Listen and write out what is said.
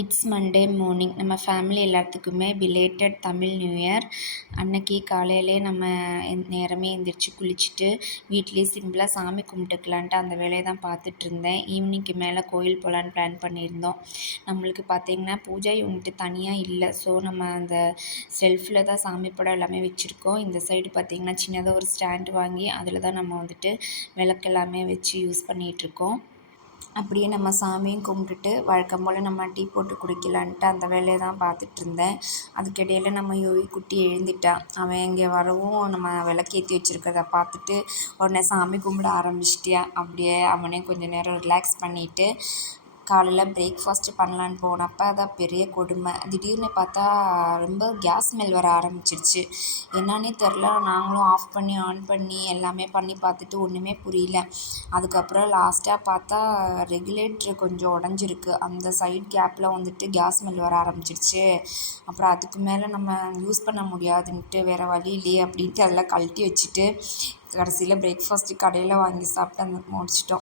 It's Monday morning. நம்ம family எல்லாத்துக்குமே belated Tamil new year. அன்னைக்கு காலையிலே நம்ம நேரமே எந்திரிச்சு குளிச்சுட்டு வீட்லேயே சிம்பிளாக சாமி கும்பிட்டுக்கலான்ட்டு அந்த வேலையை தான் பார்த்துட்ருந்தேன். ஈவினிங்க்கு மேலே கோயில் போகலான்னு பிளான் பண்ணியிருந்தோம். நம்மளுக்கு பார்த்திங்கன்னா பூஜை யூனிட்டு தனியாக இல்லை. ஸோ நம்ம அந்த செல்ஃபில் தான் சாமி படம் எல்லாமே வச்சுருக்கோம். இந்த சைடு பார்த்திங்கன்னா சின்னதாக ஒரு ஸ்டாண்ட் வாங்கி அதில் தான் நம்ம வந்துட்டு விளக்கெல்லாமே வச்சு யூஸ் பண்ணிகிட்ருக்கோம். அப்படியே நம்ம சாமியும் கும்பிட்டுட்டு வழக்கம் போல் நம்ம டீ போட்டு குடிக்கலான்ட்டு அந்த வேலையை தான் பார்த்துட்ருந்தேன். அதுக்கிடையில் நம்ம யோகி குட்டி எழுந்துட்டான். அவன் இங்கே வரவும் நம்ம விளக்கேற்றி வச்சுருக்கிறத பார்த்துட்டு உடனே சாமி கும்பிட ஆரம்பிச்சிட்டியா. அப்படியே அவனே கொஞ்சம் நேரம் ரிலாக்ஸ் பண்ணிவிட்டு காலையில் பிரேக்ஃபாஸ்ட்டு பண்ணலான்னு போனப்போ அதான் பெரிய கொடுமை. திடீர்னு பார்த்தா ரொம்ப கேஸ் ஸ்மெல் வர ஆரம்பிச்சிருச்சு. என்னான்னே தெரில. நாங்களும் ஆஃப் பண்ணி ஆன் பண்ணி எல்லாமே பண்ணி பார்த்துட்டு ஒன்றுமே புரியல. அதுக்கப்புறம் லாஸ்ட்டாக பார்த்தா ரெகுலேட்ரு கொஞ்சம் உடஞ்சிருக்கு. அந்த சைட் கேப்பில் வந்துட்டு கேஸ் ஸ்மெல் வர ஆரம்பிச்சிருச்சு. அப்புறம் அதுக்கு மேலே நம்ம யூஸ் பண்ண முடியாதுன்ட்டு வேறு வழி இல்லையே அப்படின்ட்டு அதெல்லாம் கழட்டி வச்சுட்டு கடைசியில் பிரேக்ஃபாஸ்ட்டு கடையில் வாங்கி சாப்பிட்டு அந்த முடிச்சிட்டோம்.